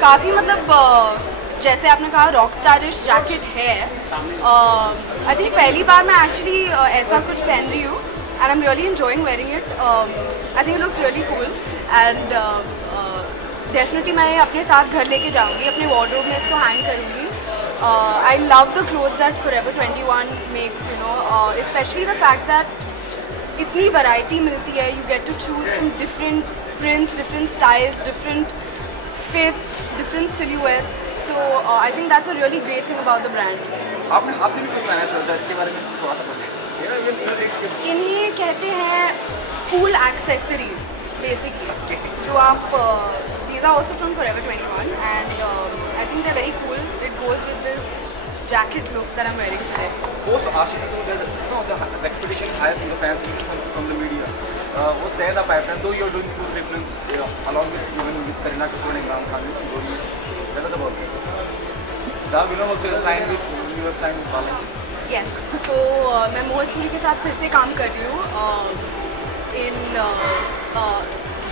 काफ़ी मतलब जैसे आपने कहा रॉक स्टारिश जैकेट है। आई थिंक पहली बार मैं एक्चुअली ऐसा कुछ पहन रही हूँ and I am really enjoying wearing it. I think it looks really cool and definitely मैं अपने साथ घर लेके जाऊँगी, अपने वार्डरोब में इसको हैंग करूँगी। I love the clothes that Forever 21 makes, you know, specially the fact that इतनी वैरायटी मिलती है। You get to choose from different prints, different styles, different fits, different silhouettes. So I think that's a really great thing about the brand. आपने भी कुछ पहना है sir, इसके बारे में थोड़ा सा बोलिए। इन्हें कहते हैं cool accessories basically, जो आप these are also from Forever 21 and I think they're very cool. It goes with this jacket look that I'm wearing today. Post Ashiki, the expectation higher from the fans, from the media. वो तय था pipeline, though you're doing two films along with Kareena Kapoor and Imran Khan. That's the boss. The villain also signed with you were signed with Bala. Yes. तो मैं मोहित सूरी के साथ फिर से काम कर रही हूँ in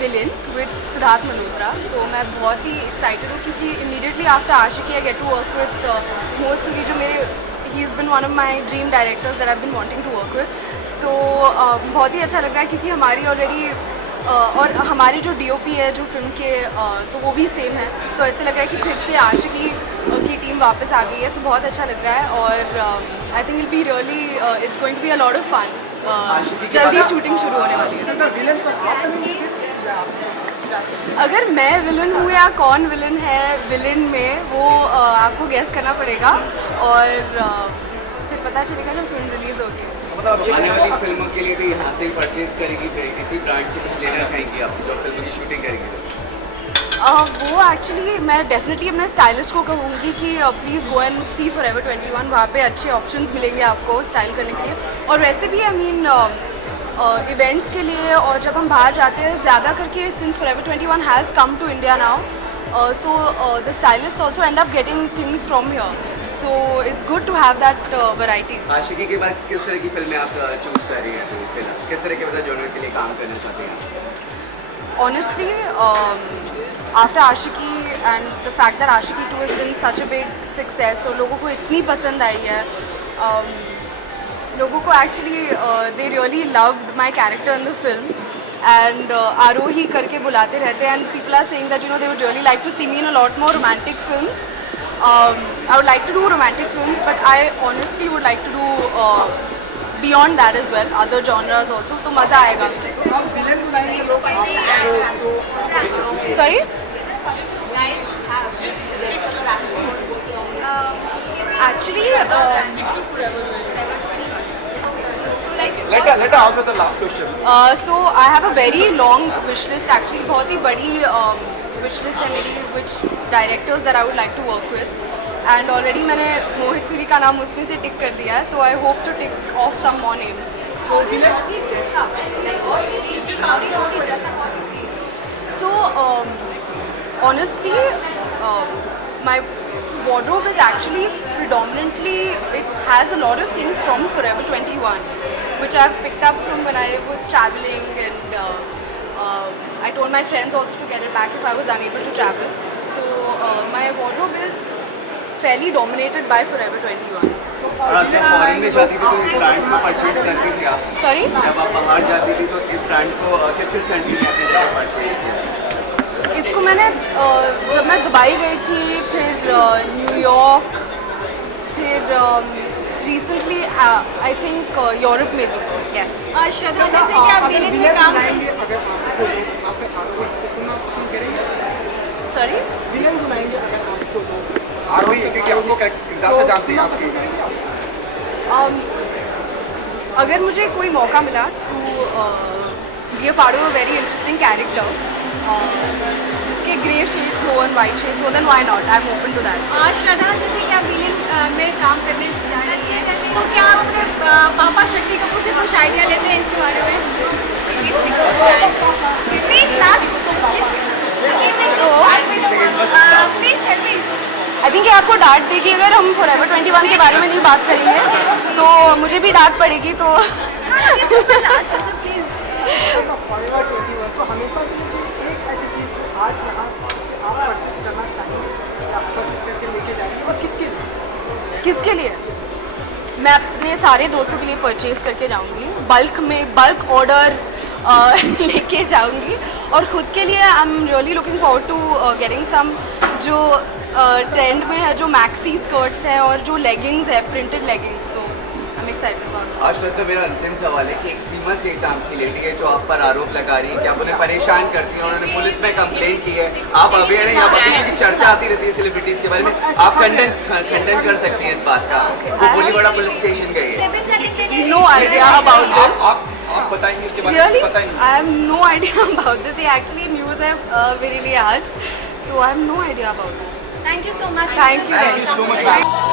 villain with Siddharth Malhotra. तो मैं बहुत ही एक्साइटेड हूँ क्योंकि immediately after Aashiqui I get to work with Mohit Suri, जो मेरे ही is been one of my dream directors that I have been wanting to work with. तो बहुत ही अच्छा लग रहा है क्योंकि हमारी ऑलरेडी और हमारी जो डीओपी है जो फिल्म के तो वो भी सेम है। तो ऐसे लग रहा है कि फिर से आशिकी की टीम वापस आ गई है, तो बहुत अच्छा लग रहा है। और I think it be really it's going to be a lot of fun. जल्दी शूटिंग शुरू होने वाली है। अगर मैं विलन हूँ या कौन विलन है विलन में, वो आपको गेस करना पड़ेगा और फिर पता चलेगा जब फिल्म रिलीज़ होगी। आने वाली फिल्मों के लिए भी यहाँ से परचेज करेगी, फिर किसी ब्रांड से कुछ लेना चाहेंगी आप जो फिल्म की शूटिंग करेंगी तो? वो एक्चुअली मैं डेफिनेटली अपने स्टाइलिस्ट को कहूँगी कि please go and see Forever 21, वहाँ पे अच्छे ऑप्शंस मिलेंगे आपको स्टाइल करने के लिए। और वैसे भी आई मीन इवेंट्स के लिए और जब हम बाहर जाते हैं ज़्यादा करके, since Forever 21 has come to India now, so the stylist also end up getting things from here, so it's good to have that variety. Aashiqui के बाद किस तरह की फिल्में आप चूज कर रही हैं? तो फिलहाल किस तरह के जॉनर के लिए काम करना चाहते हैं? Honestly, after Ashiki and the fact that Ashiki 2 has been such a big success, और लोगों को इतनी पसंद आई है, लोगों को actually they really loved my character in the film and आरोही करके बुलाते रहते हैं and people are saying that you know they would really like to see me in a lot more romantic films. I would like to do romantic films, but I honestly would like to do beyond that as well, other genres also. तो मज़ा आएगा। Sorry? Actually, Let her answer the last question. so I have a very long wish list actually, बहुत ही बड़ी wish list है मेरी, which directors that I would like to work with, and already मैंने मोहित सूरी का नाम उसमें से टिक कर दिया है, तो I hope to tick off some more names. So honestly, my wardrobe is actually predominantly, it has a lot of things from Forever 21, which I've picked up from when I was traveling, and I told my friends also to get it back if I was unable to travel. So my wardrobe is fairly dominated by Forever 21. और आप जब foreign में जाती थी तो इस brand को purchase करती थी आप? Sorry? जब आप बाहर जाती थी तो इस ब्रांड को किस कंट्री में आपने परचेज किया? इसको मैंने जब मैं दुबई गई थी, फिर न्यूयॉर्क, फिर रिसेंटली आई थिंक यूरोप में भी। यस। श्रद्धा, जैसे कि आप विलेन में काम सॉरी? आरोही क्योंकि आपको किरदार से जानते हैं आपकी। अगर मुझे कोई मौका मिला to be a part of a very interesting character जिसके ग्रे शेड्स हो और वाइट शेड्स हो, then why not, I am open to that. Shraddha, जैसे कि आप विलेन में काम करने जा रही हैं, तो क्या आप अपने पापा शक्ति कपूर से कुछ आइडिया लेते हैं इसके बारे में? Please last please help me. I think ये आपको डांट देगी अगर हम Forever 21 के बारे में नहीं बात करेंगे, तो मुझे भी डांट पड़ेगी। तो हमेशा के लिए एक ऐसी चीज आज यहाँ आप परचेस करना चाहिए किसके लिए? मैं अपने सारे दोस्तों के लिए परचेज़ करके जाऊंगी, बल्क ऑर्डर लेके जाऊंगी, और ख़ुद के लिए I am really looking forward to getting some जो ट्रेंड में है, जो मैक्सी स्कर्ट्स हैं और जो लेगिंग्स है, प्रिंटेड लेगिंग्स, तो आई एम एक्साइटेड अबाउट। आज तो मेरा अंतिम सवाल है कि एक सीमा सेठ नाम की लेडी है जो आप पर आरोप लगा रही है कि आप उन्हें परेशान करती हैं, उन्होंने पुलिस में कंप्लेंट की है, आप अवेयर हैं यहाँ पर क्योंकि चर्चा आती रहती है सेलिब्रिटीज के बारे में, आप खंडन कर सकती हैं इस बात का? वो बोलीवाड़ा पुलिस स्टेशन गई है। नो आइडिया अबाउट दिस, आप बताएंगे इसके बारे में? really बताएंगे? I have no idea about this. ये actually news है very आज, so I have no idea about this. Thank you so much. Thank you very Thank you so much.